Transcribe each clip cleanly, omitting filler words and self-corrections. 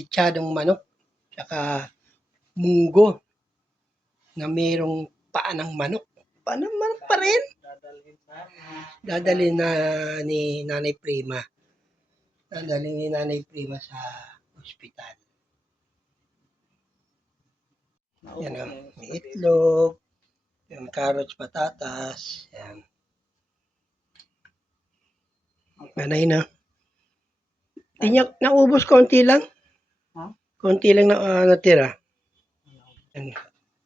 pitsadong manok, tsaka munggo na mayroong paa ng manok. Paa ng manok pa rin. Dadalhin na ni Nanay Prima. Dadalhin ni Nanay Prima sa ospital. Yan o, may itlog, yung carrots, patatas, yan. Ganay na. Naubos konti lang. Konti lang na natira. Yan.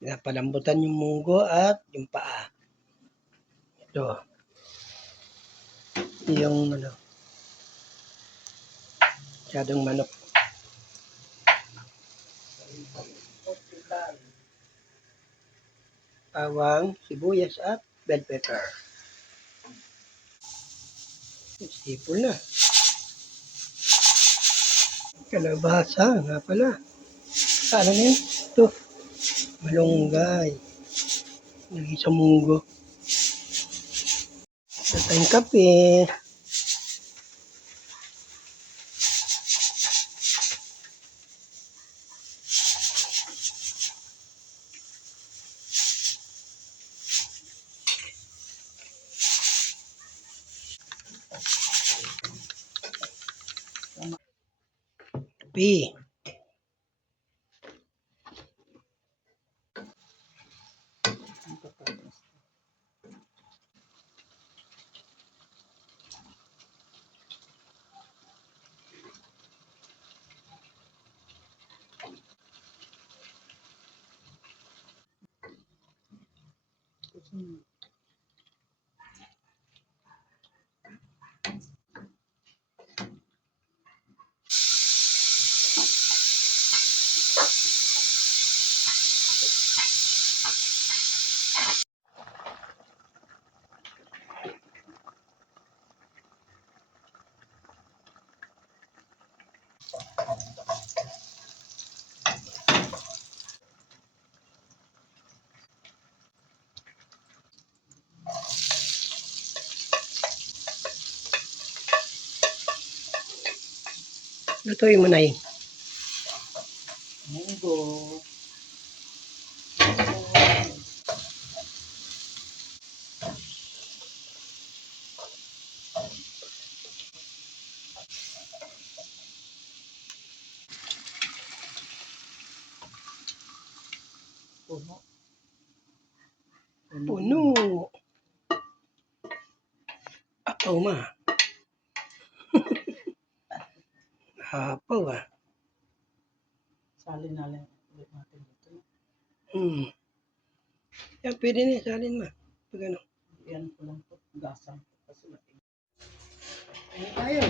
Pinapalambutan yung munggo at yung paa. Ito. Yung masyadong manok. Bawang, sibuyas at bell pepper. Sipol na. Kalabasa nga pala. Ano na yun? Ito. Malunggay. Lagi sa munggo. Ito tayong kape. Kape. Lutuin mo na yun. Munggo. Puno. Puno. Apaw ma. Apaw ah. Salin na lang ulit natin dito. Yan, pwede na salin ma. Pag ano. Yan ko lang po. Gasang po kasi natin. Ano tayo?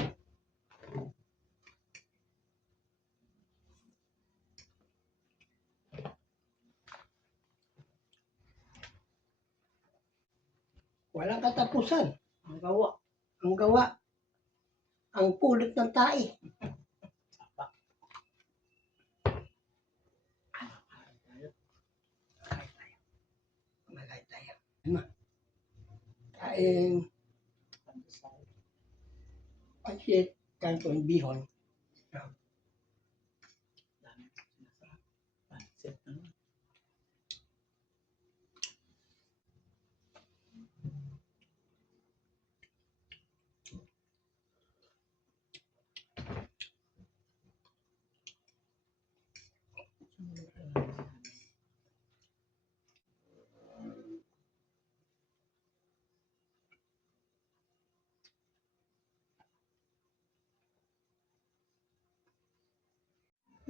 Walang katapusan. Ang gawa. Ang gawa. Ang pulot ng tae. Malay tayo. Kain. Pansit. Kanton bihon. Pansit na.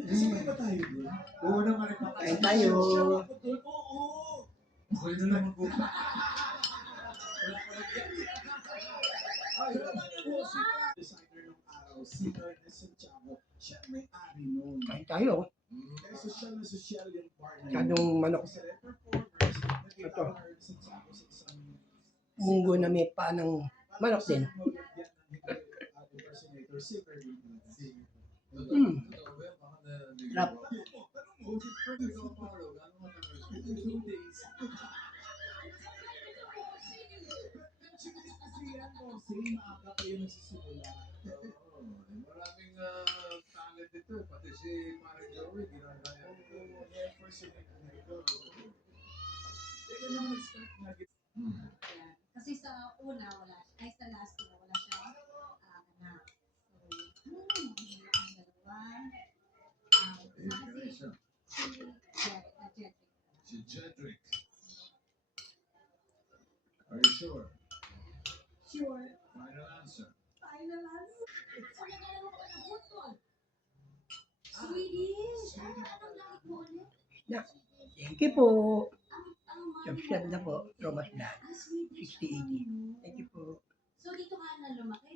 Sumay ba tayo doon? Oo naman. Kain tayo. Oo. Okay na naman po. Designer ng araw, si Ernest Santiago. Siya ang may-ari nun. Kain tayo. Kaya sosyal na sosyal yung bar na yun. Masyadong manok. Sa performers, nakita Ito. ang Ernest Santiago sa isang Munggo na may paa ng manok din. impersonator, singer din. Sarap. Maraming talent ito, pati si Pare Joey, ginagaya ko. Never sila ito. Teka naman nag-start na. Yan. Kasi sa una, wala siya. Ay, sa last na wala siya anak. So, ang dalawa. Saka Si Jedrick. Are you sure? Sure. Final answer. Final answer. So, naglalaro ko ng football. Swedish. Anong langit mo ulit? Thank you po. Ang Subscribe na po. Thomas Dan. Swedish. 6080. Thank you po. So, dito ka na lumaki?